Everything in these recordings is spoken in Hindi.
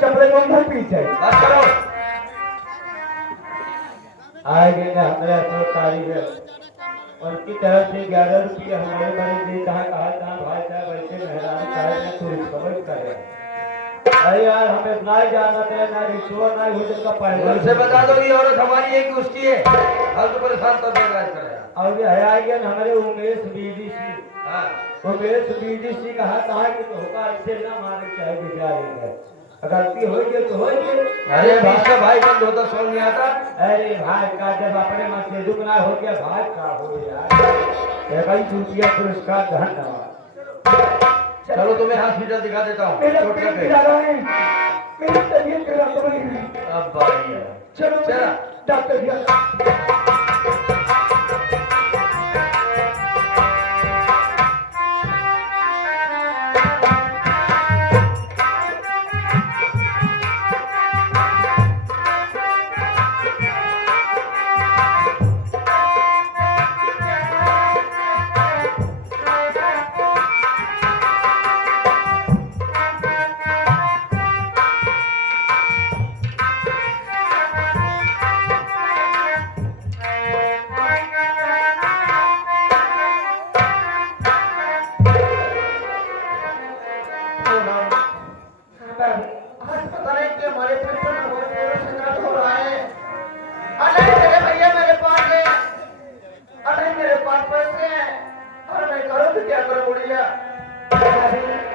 चपले को पीछे आएंगे हमारे कारीगर उनकी तरफ से 11 रुपये हमारे बड़े दे कहा भाई साहब ऐसे मेहरान चाहे तो खबर करे। अरे यार हमें ना जाना है ना रिश्वत ना होटल का पैसा उनसे बता दो ये औरत हमारी है कि उसकी है। हम तो परेशान कर देगा। और ये है आएंगे हमारे उमेश बीडी सिंह। हाँ उमेश बीडी सिंह कहा कि धोखा ऐसे ना मारे चाहे बेचारे गलती हो गई तो हो गई। अरे भाई बंद होता सुन नहीं आता। अरे भाई का जब अपने मन से दुगना हो गया भाई का हो यार भाई रुपया पुरस्कार धन्यवाद। चलो तुम्हें हॉस्पिटल दिखा देता हूँ। अब चलो डॉक्टर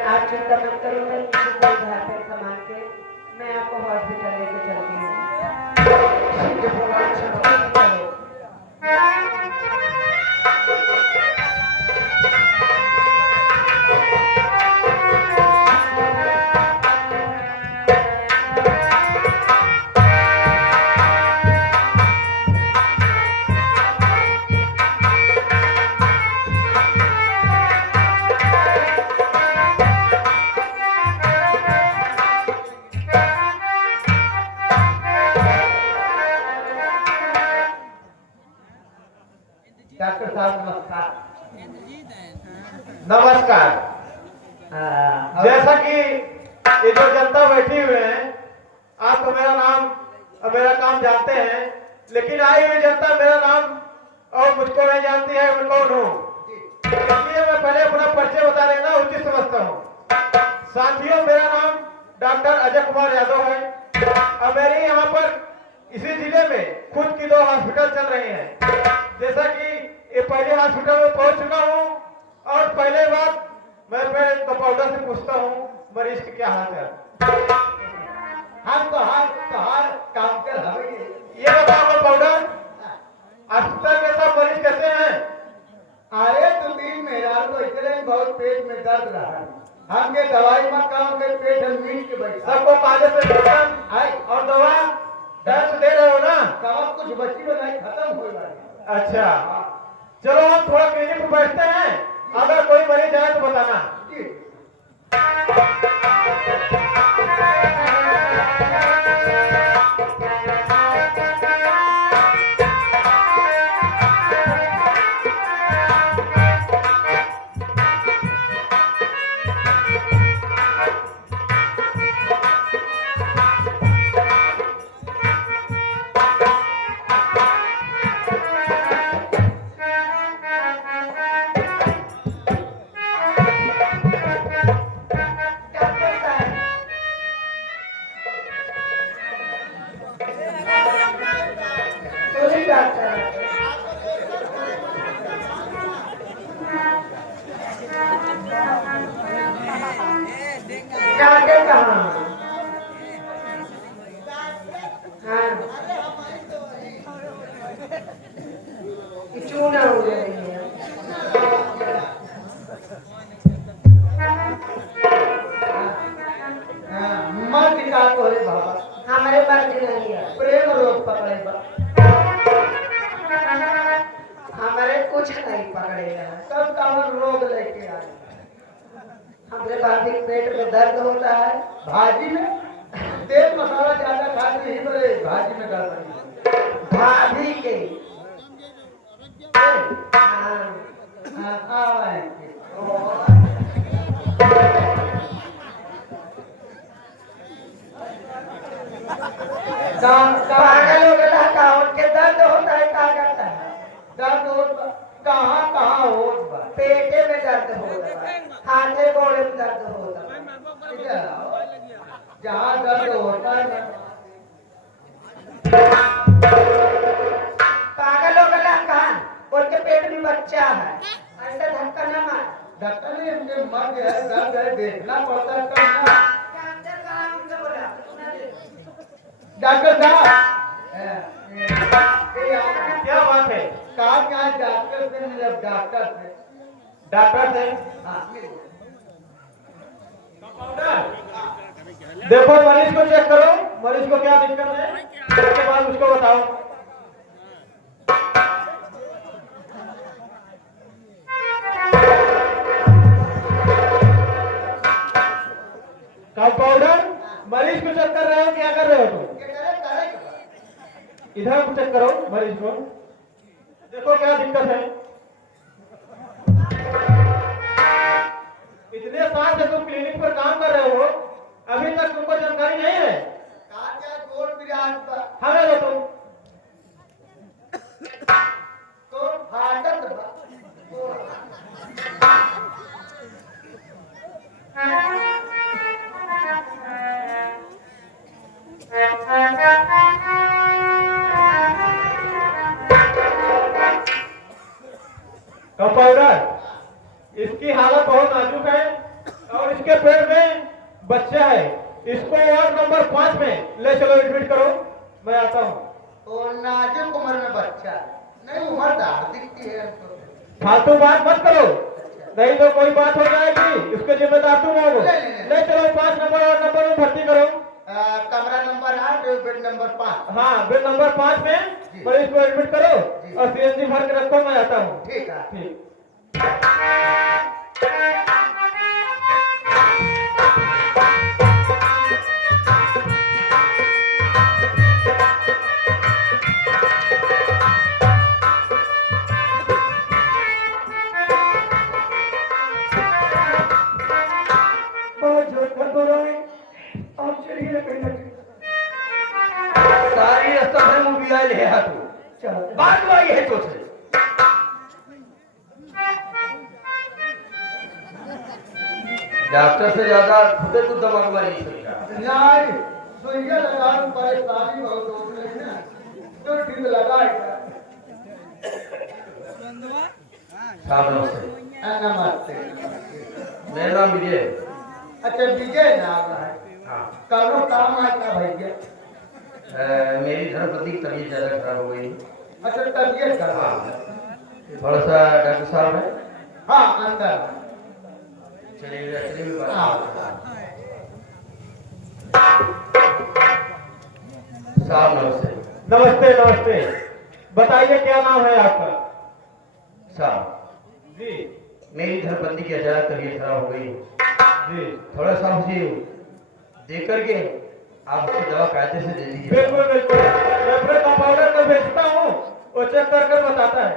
आप चिंता मत करो, मैं सामान के मैं आपको हॉस्पिटल लेके चलती हूँ। डॉक्टर साहब नमस्कार। नमस्कार। जैसा कि ये जो जनता बैठी हुए हैं आप तो मेरा नाम और मेरा काम जानते हैं, लेकिन आई हुई जनता मेरा नाम और मुझको नहीं जानती है मैं कौन हूँ, इसलिए मैं पहले अपना परिचय बता लेना उचित समझता हूँ। साथियों मेरा नाम डॉक्टर अजय कुमार यादव है और मेरे यहाँ पर इसी जिले में खुद की 2 हॉस्पिटल चल रही हैं। जैसा कि ये पहले हॉस्पिटल में पहुंच चुका हूं और पहले बात मैं कंपाउंडर से पूछता हूं मरीज की क्या हालत है। हम तो हाल काम कर रहे ये बताओ कंपाउंडर हॉस्पिटल के सब मरीज कैसे हैं? अरे तुम दिन मेरा तो इतने बहुत पेट में दर्द रहा है, हम ये दवाई मत काम के पेट हम मीट के बैठ सबको कागज पे आई और दवा दर्द दे रहे हो ना, सब कुछ बची में नहीं खत्म हो रहा। अच्छा चलो हम थोड़ा क्लिनिक पर बैठते हैं, अगर कोई मरीज आए तो बताना। हमारे पास नहीं है प्रेम रोग पकड़े हमारे कुछ नहीं पकड़ेगा, सब का रोग लेके आए। हमारे भाभी पेट में दर्द होता है, भाजी में तेल मसाला ज्यादा खाते ही बड़े भाजी में गड़बड़ी भाभी के पागल हो गया का उनके दर्द होता है का करता है दर्द होता कहाँ कहाँ होत बा पेटे में दर्द होता है हाथे गोड़े में दर्द होता है जहाँ दर्द होता है ना पागल हो गया कहाँ उनके पेट में बच्चा है ऐसा धक्का न मार डॉक्टर ने मुझे मर गया दर्द है देखना पड़ता है कब ना डॉक्टर कहाँ हमसे बोला डॉक्टर साहब क्या बात है? कहा क्या डॉक्टर से मिले डॉक्टर से डॉक्टर से हाँ देखो मरीज को चेक करो, मरीज को क्या दिक्कत है, उसके बाद उसको बताओ। कंपाउंडर, मरीज को चेक कर रहे हो, क्या कर रहे हो तुम? इधर चेक करो मरीज को, देखो क्या दिक्कत है। इतने साल से तुम क्लिनिक पर काम कर रहे हो, अभी तक तुमको जानकारी नहीं है? हमें दो तुम। कंपाउंडर, इसकी हालत बहुत नाजुक है और इसके पेट में बच्चा है। इसको वार्ड नंबर 5 में ले चलो, एडमिट करो, मैं आता हूँ। और नाजुक उम्र में बच्चा नहीं उम्र दार दिखती है हमको। फालतू बात मत करो, नहीं तो कोई बात हो जाएगी, इसके जिम्मेदार तुम हो। ले चलो 5 नंबर वार्ड नंबर में भर्ती करो। कमरा नंबर 8 बेड नंबर 5। हाँ, बेड नंबर 5 में मरीज को एडमिट करो और सीएनजी भर के रखो, मैं आता हूँ। ठीक है ठीक। सारी रास्ता से मूवी आए ले हाथ बात आई है तो से डॉक्टर से ज्यादा खुद तो दिमाग वाली नहीं सुइया लगा परेशानी बहुत हो रही है ना तो ठीक लगा साहब नमस्ते मेरा नाम विजय। अच्छा विजय नाम है। हाँ करो काम आता भैया। मेरी धर्मपति की तबीयत ज्यादा खराब हो गई। अच्छा तबीयत खराब थोड़ा सा डॉक्टर साहब है। हाँ अंदर चलिए चलिए साहब नमस्ते। नमस्ते नमस्ते, बताइए क्या नाम है आपका? साहब जी मेरी धर्मपत्नी की अचानक तबीयत खराब हो गई। जी थोड़ा सा मुझे देख करके आप उसकी दवा कायदे से दे दीजिए। बिल्कुल बिल्कुल, मैं अपने कंपाउंडर को भेजता हूँ, वो चेक करके बताता है।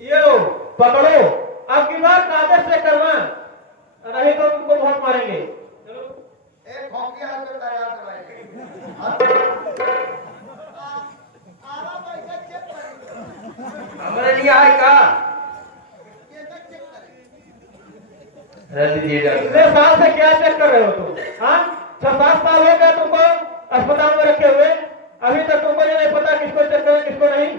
ये लो पकड़ो, आपकी बात कागज से करना, नहीं तो तुमको बहुत मारेंगे। एक खोखिया हाथ में करा दवाई हमारे लिए आए का इतने साल से क्या चेक कर रहे हो तुम? हाँ, 6-7 साल हो गए तुमको अस्पताल में रखे हुए, अभी तक तुमको ये नहीं पता किसको चेक करें किसको नहीं।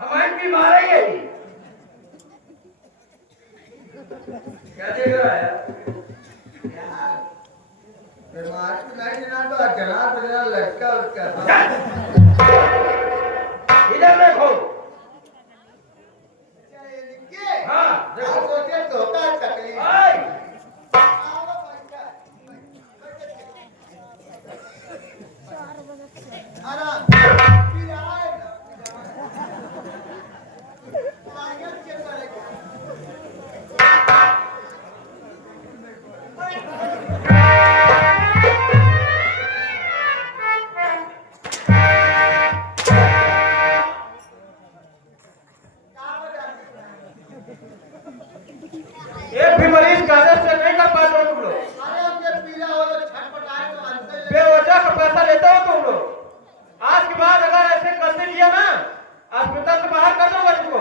हमारी बीमार है यही क्या देख रहा है बीमार नहीं ना तो जना लड़का उसका इधर देखो। हाँ देखो सोचे धोखा तकलीफ एक भी मरीज कागज से नहीं कर पा पैसा लेते हो तुम लोग। आज के बाद अगर ऐसे गलती किया ना, अस्पताल से बाहर कर दो बच्चे को।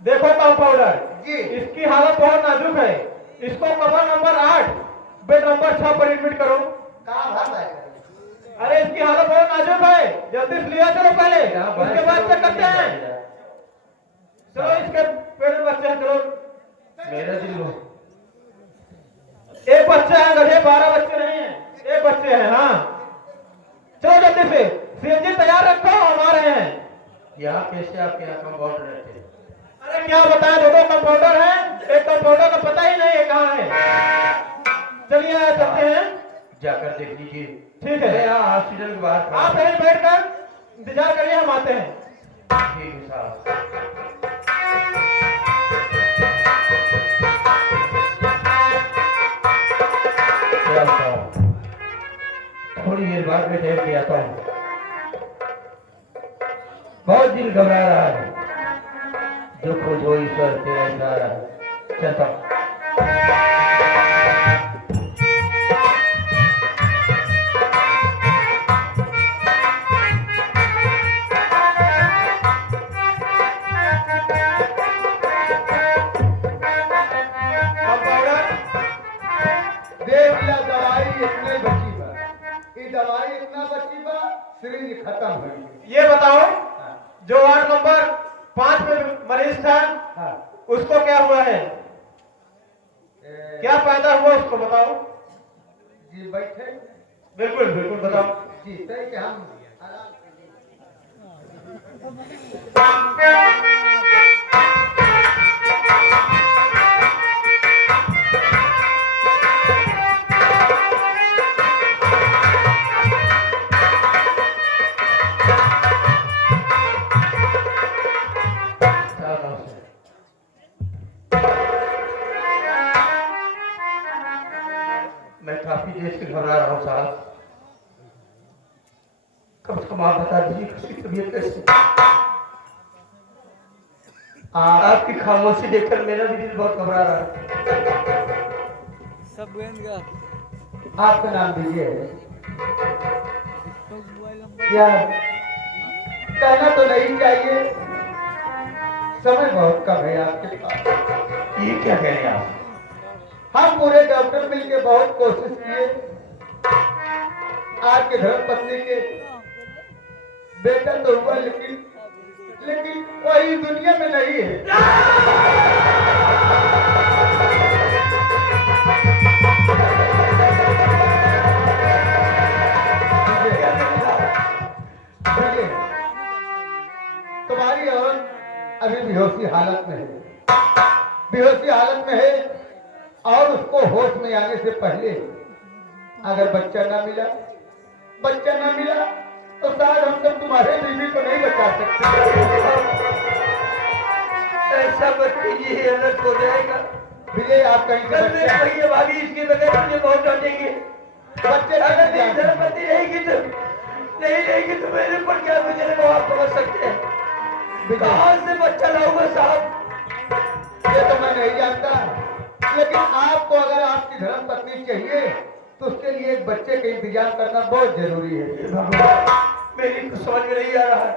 देखो कंपाउंडर जी। इसकी हालत बहुत नाजुक है। इसको कमर नंबर 8 बेड नंबर 6 पर एडमिट करो। कहाँ भाग है? अरे इसकी हालत बहुत नाजुक है, जल्दी से लिया चलो पहले, उसके बाद चेक करते हैं। चलो इसके पेट में बच्चे हैं, चलो। मेरा दिल हो। एक बच्चा है गधे, 12 बच्चे नहीं है, एक बच्चे हैं। हाँ चलो जल्दी से, सीएनजी तैयार रखो, हम आ रहे हैं। यहाँ कैसे आपके यहाँ कंपाउंडर रहते हैं? अरे क्या बताएं, दो कंपाउंडर हैं, एक कंपाउंडर का पता ही नहीं है कहाँ है। चलिए चलते हैं, जाकर देख लीजिए। ठीक है। यहाँ हॉस्पिटल के बाहर खड़ा आप यहीं बैठ कर इंतजार करिए, हम आते हैं। ठीक है साहब। क्या बताऊं? थोड़ी देर बाद में ठहर के आता हूँ। बहुत दिल घबरा रहा है। जो कुछ हो ईश्वर तेरा इशारा है। चलता हूँ। देख ला दवाई इतने बची बा, ये दवाई इतना बची बा, सिरिंज खत्म हो गई। ये बताओ, जो वार्ड नंबर 5 में मरीज था, हाँ। उसको क्या हुआ है? क्या पैदा हुआ उसको बताओ। जी बैठे। बिल्कुल बिल्कुल बताओ। जी तय कि हम आराम मैं काफी देर से घबरा रहा हूँ साहब। कम से कम आप बता दीजिए उसकी तबीयत कैसी? आपकी खामोशी देखकर मेरा भी दिल बहुत घबरा रहा है। सब बन गया। आपका नाम दीजिए। यार कहना तो नहीं चाहिए, समय बहुत कम है आपके पास। ये क्या कह रहे हैं आप? हम पूरे डॉक्टर मिलके बहुत कोशिश किए, आपके धर्मपत्नी के बेटा तो हुआ, लेकिन वही दुनिया में नहीं है। देखिए, तुम्हारी औरत अभी बेहोशी हालत में है, बेहोशी हालत में है, और उसको होश में आने से पहले अगर बच्चा ना मिला तो शायद हम सब तुम्हारे बीवी को नहीं बचा सकते। ऐसा मत कीजिए, अलग हो जाएगा। विजय आप कहीं से बच्चा भैया भाभी इसके बगैर मुझे बहुत डांटेंगे। बच्चे अगर नहीं मेरी धर्मपत्नी रहेगी तो मेरे पर क्या गुजरे वो आप समझ सकते हैं। कहाँ से बच्चा लाऊंगा साहब? ये तो मैं नहीं जानता, लेकिन आपको अगर आपकी धर्मपत्नी चाहिए तो उसके लिए एक बच्चे का इंतजाम करना बहुत जरूरी है। मेरी कुछ समझ में नहीं आ रहा है।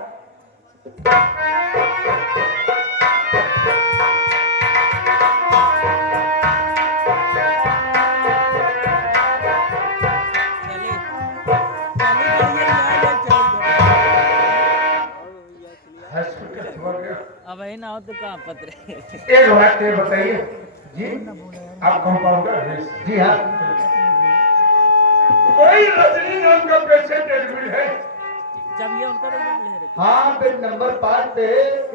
चले चले हॉस्पिटल हो गया। अब है ना हो तो कहाँ पत्र एक बात ये बताइए जी, आप कंपाउंडर हैं? जी हाँ। कोई रजनी नाम का पेशेंट एडमिट है? जब ये उनका हाँ, बेड नंबर 5 पे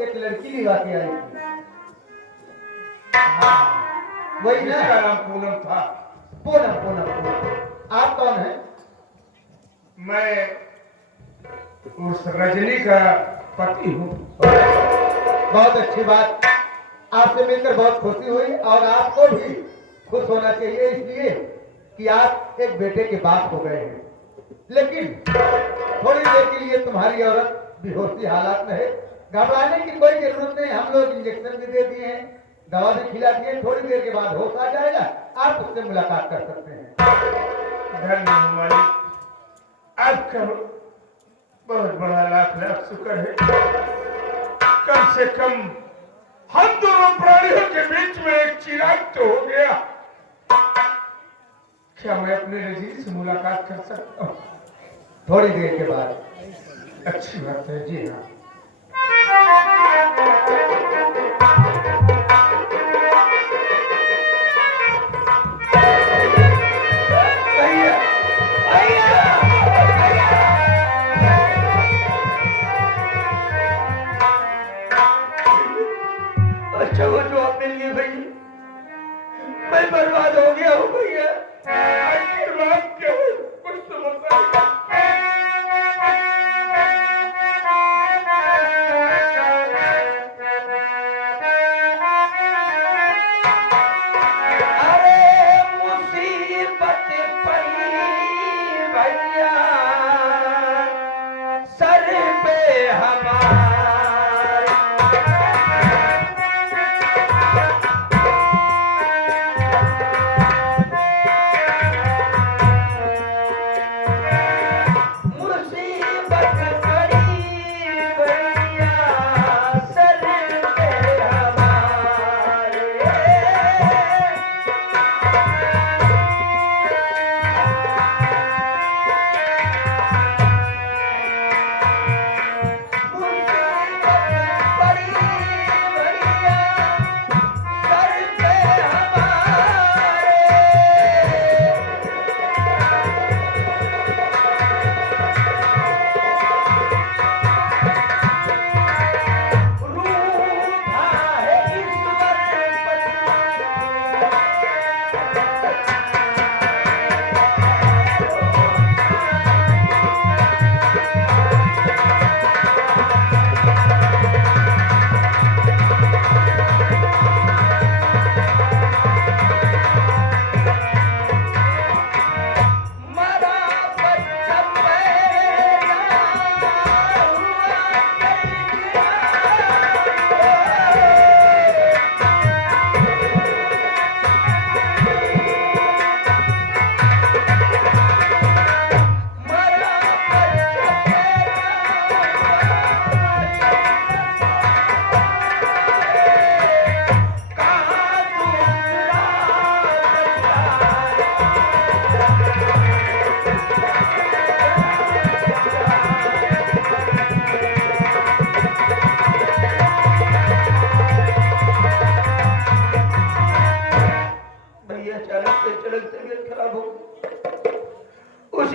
एक लड़की निभा के आई थी। हाँ, वही ना? इसका नाम पूनम था। पूनम। आप कौन है? मैं उस रजनी का पति हूँ। बहुत अच्छी बात, आपसे मिलकर बहुत खुशी हुई, और आपको भी खुश होना चाहिए इसलिए कि आप एक बेटे के बाप हो गए हैं। लेकिन थोड़ी देर के लिए तुम्हारी औरत बेहोशी हालात में है। घबराने की कोई जरूरत नहीं, हम लोग इंजेक्शन भी दे दिए हैं, दवा भी खिला दिए, थोड़ी देर के बाद होश आ जाएगा, आप उससे मुलाकात कर सकते हैं। धन्यवाद मालिक, आपका बहुत बड़ा लाख लाख शुक्र है। कम से कम हम दोनों प्राणियों के बीच में एक चिराग तो हो गया। क्या मैं अपने रजील से मुलाकात कर सकता हूँ? थोड़ी देर के बाद। अच्छी बात है जी। हाँ, अच्छा वो जो आप मिल गए भैया, मैं बर्बाद हो गया हूँ भैया। आखिर बात क्या है? कुछ तो बताइए। अरे मुसीबत पड़ी भैया सर पे हमारे। मुसीबत पड़ी भैया सर पे हमारे।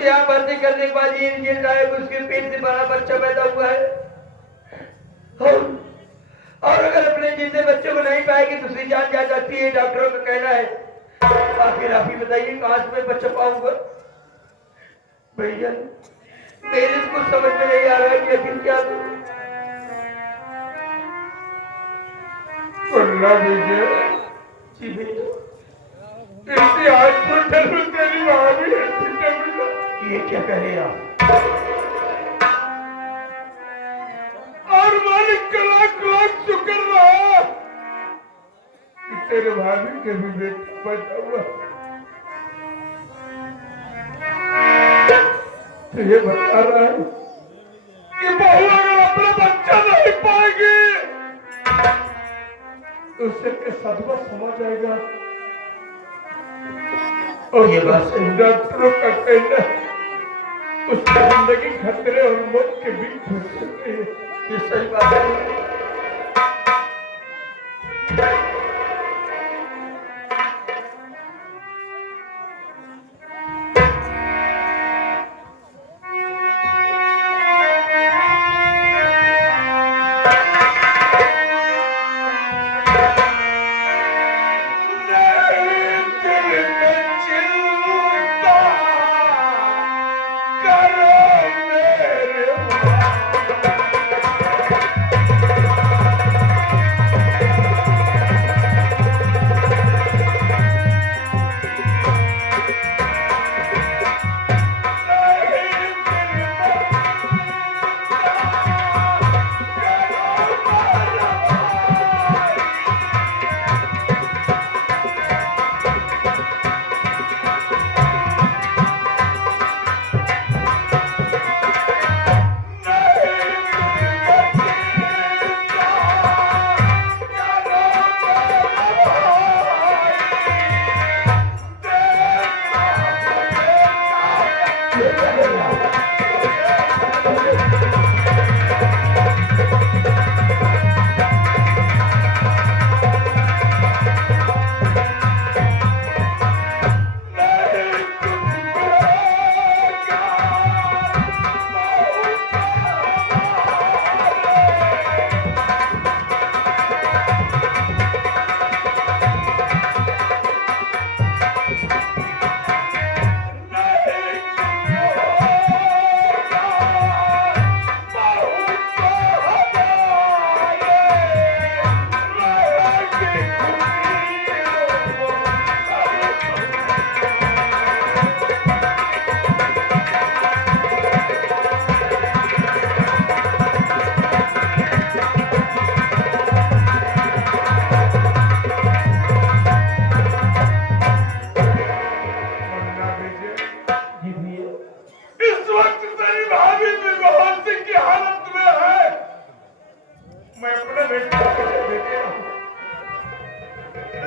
यहाँ भर्ती करने के बाद ये इंजन टाइप उसके पेट से बड़ा बच्चा पैदा हुआ है और अगर अपने जिंदे बच्चों को नहीं पाएगी तो दूसरी जान जा सकती है, डॉक्टरों का कहना है। आखिर आप ही बताइए कहाँ से मैं बच्चा पाऊंगा? भैया मेरे तो कुछ समझ में नहीं आ रहा है कि आखिर क्या करूं। जी भैया इसी हॉस्पिटल में तेरी भाभी है। ये क्या कह रहे आप? और मालिक लाख लाख शुक्र रहा कि तेरे भाभी के भी बेटा पैदा हुआ। तो ये बता रहा है कि बहू अगर अपना बच्चा नहीं पाएगी तो उसे के सदमा समझ आएगा। और ये बात सही। डॉक्टरों का कहना है उसकी जिंदगी खतरे और मौत के बीच हो सकती है। ये सही बात है।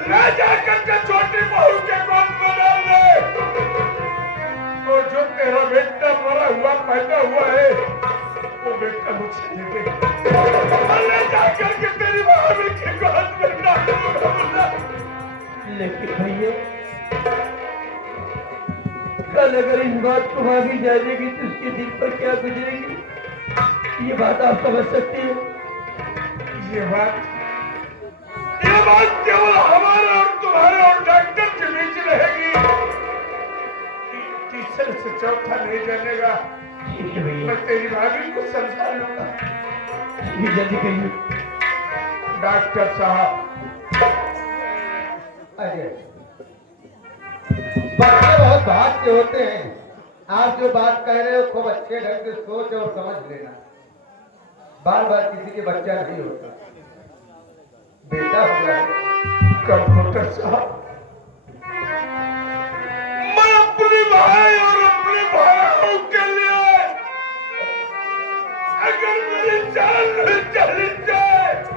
ले जाकर के छोटी बहू के गोद में डाल दे। और जो तेरा बेटा मरा हुआ पैदा हुआ है वो बेटा मुझे दे दे। और ले जाकर के तेरी भाभी के गोद में डाल दूंगा। लेकिन भैया कल अगर इस बात को भाभी जानेगी तो उसके दिल पर क्या गुजरेगी, ये बात आप समझ सकते हैं। ये बात केवल हमारे और तुम्हारे और डॉक्टर के बीच रहेगी। तीसरे से चौथा नहीं जानेगा। ठीक है भैया, मैं तेरी भाभी को समझा लूंगा। ये जल्दी करिए। डॉक्टर साहब, अरे बच्चे बहुत भाग के होते हैं। आप जो बात कह रहे हो खूब अच्छे ढंग से सोच और समझ लेना। बार बार किसी के बच्चा नहीं होता, बेटा हुआ है। कंप्यूटर साहब, मैं अपने भाई और अपने भाइयों के लिए अगर मेरी जान नहीं चली जाए तो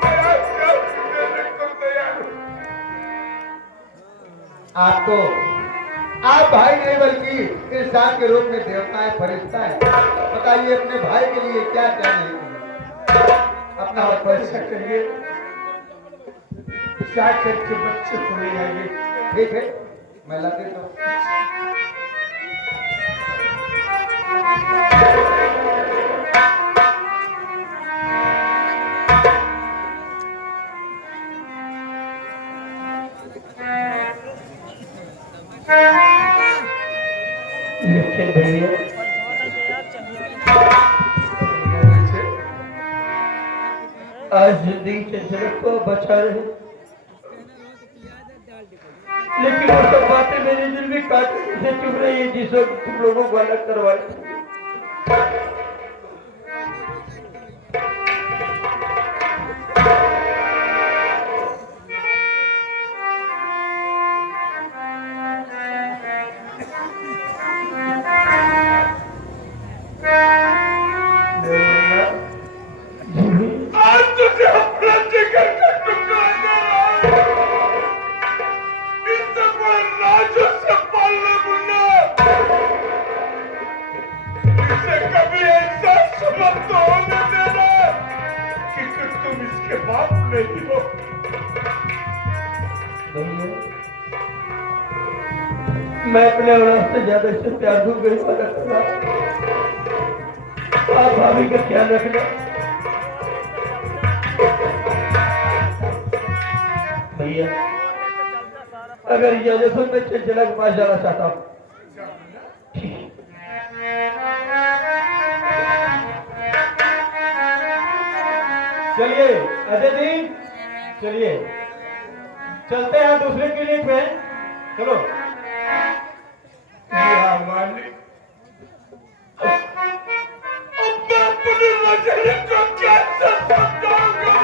मैं आपका देने को तैयार हूं। आपको आप भाई नहीं बल्कि इंसान के रूप में देवता है, फरिश्ता है। बताइए अपने भाई के लिए क्या क्या नहीं किया। अपना आप बच्चा ऐसा करिए, जाकर के बच्चे को ले आइए। ठीक है, मैं ला देता हूँ। लेकिन भैया आज जिंदगी के झलक को बचा रहे, लेकिन वो सब बातें मेरे दिल में काटने से चुभ रही है जिस वक्त तुम लोगों को अलग करवाए। आज तुझे अपना जिगर का टुकड़ा दे रहा हूं। इतने बड़े राजू से पालने मुन्ना, इसे कभी ऐसा समझ तो होने देना कि तुम इसके बाप नहीं हो। भैया मैं अपने औलाद से ज्यादा से प्यार दूंगा इस वाला करना। आप भाभी का ख्याल रखना। भैया अगर इजाजत हो मैं चंचला के पास जाना चाहता हूँ। चलिए अजय जी, चलिए चलते हैं दूसरे क्लिनिक में। चलो। या मालिक, अब मैं अपनी मजली को कैसे समझाऊंगा?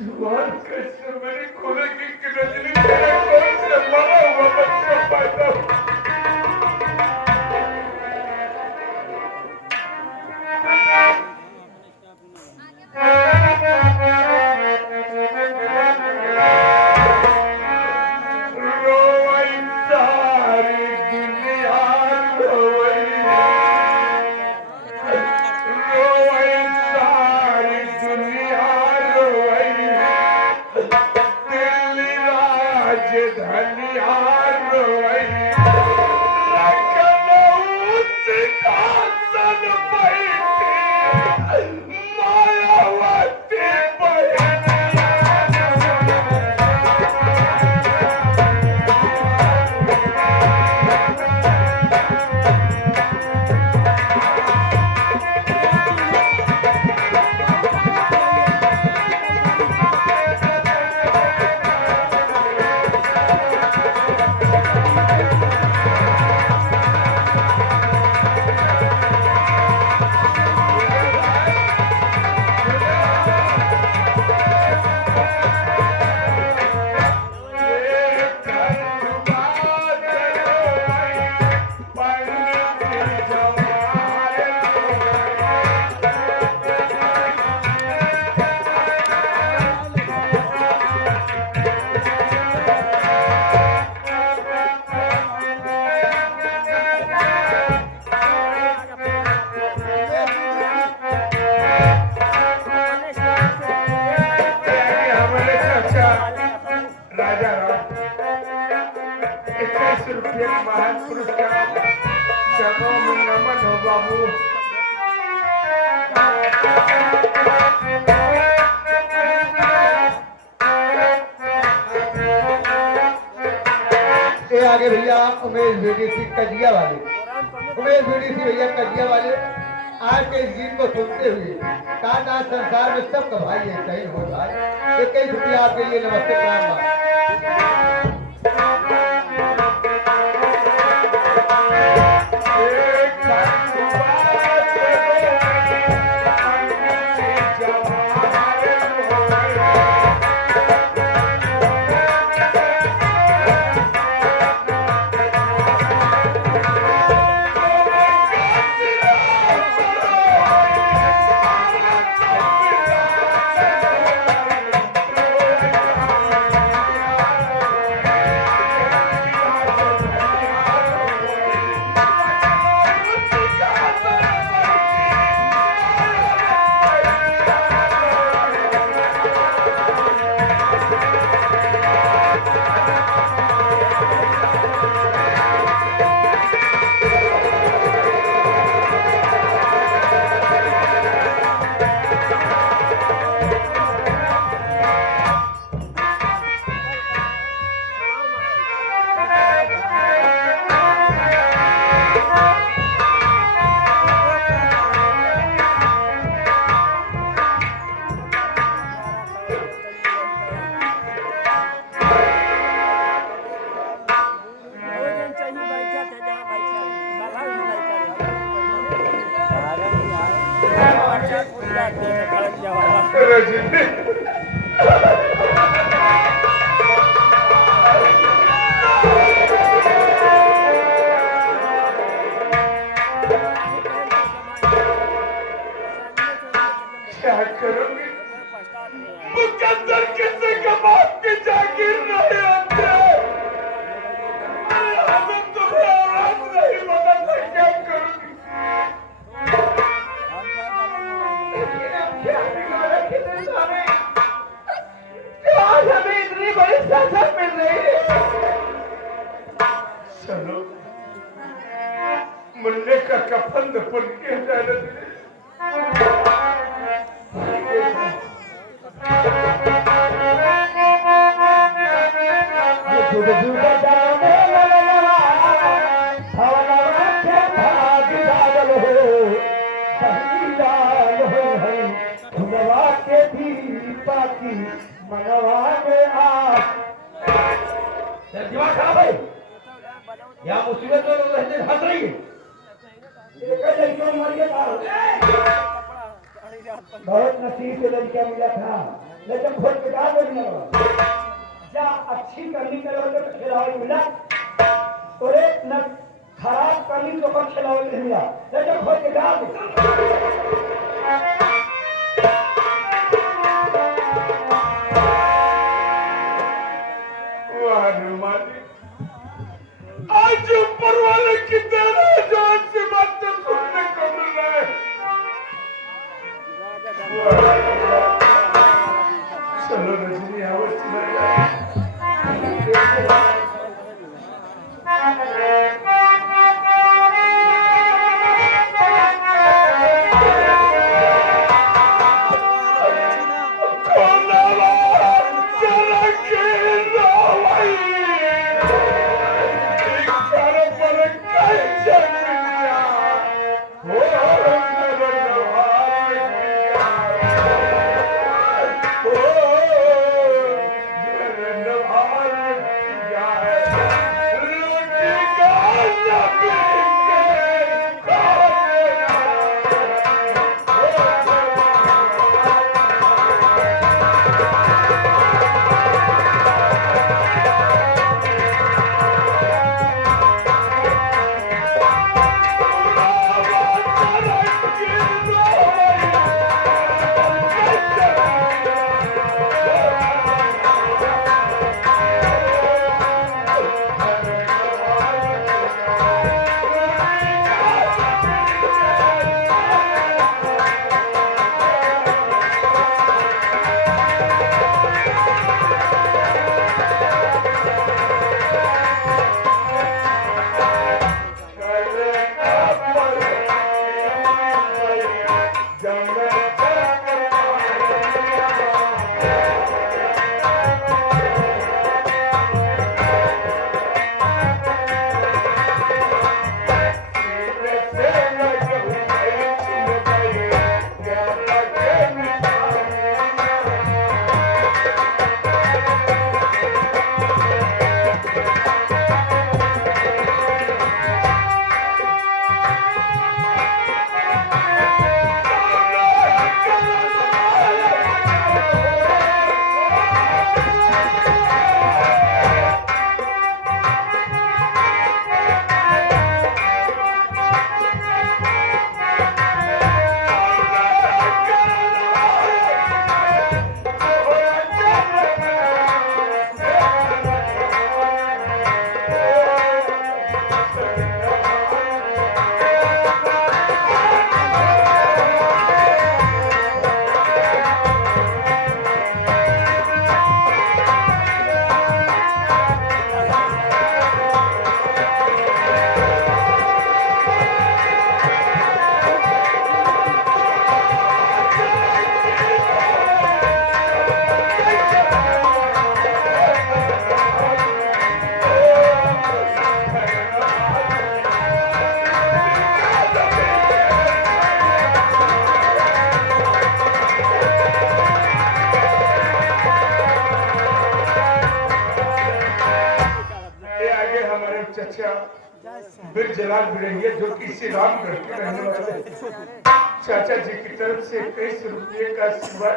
जुबान कैसे मेरी खुलेगी कि रजनी तेरे कौन से मरा हुआ बच्चा पैदा हुआ? रोई सारी दुनिया रोई, रोई सारी दुनिया रोई, दिल्ली राजधानिया रोई। चरणों में नमन हो बाबू। ये आगे भैया उमेश बीडीसी कजिया वाले, उमेश बीडीसी भैया कजिया वाले आज के इस गीत को सुनते हुए कहा संसार में सबका भाई है, कहीं हो भाई। एक ही छुट्टी आपके लिए, नमस्ते प्रणाम। क्या करूंगी? मुकद्दर किसी का बाप की जागीर नहीं होती। हमें तुम्हें औलाद नहीं मदद से क्या करूंगी? आज हमें इतनी बड़ी सजा मिल रही है। चलो मुन्ने का कफन दफन किया जाने दे। दिमाग खराब है, यहाँ मुसीबत में लोग रहते हंस रही है। बहुत नसीब से लड़कियां मिला था, लेकिन खुद पिता को नहीं लगा। क्या अच्छी करनी करोगे तो खिलाड़ी मिला, तो एक न खराब करनी तो पर खिलाड़ी नहीं मिला, लेकिन खुद पिता आज ऊपर वाले की तरह जो अच्छी बात तो सुनने को मिल रहा है। चलो रजनी आवाज बिरजलाल बिरहिया जो कि श्री रामगढ़ के रहने वाले चाचा जी की तरफ से 21 रुपये का आशीर्वाद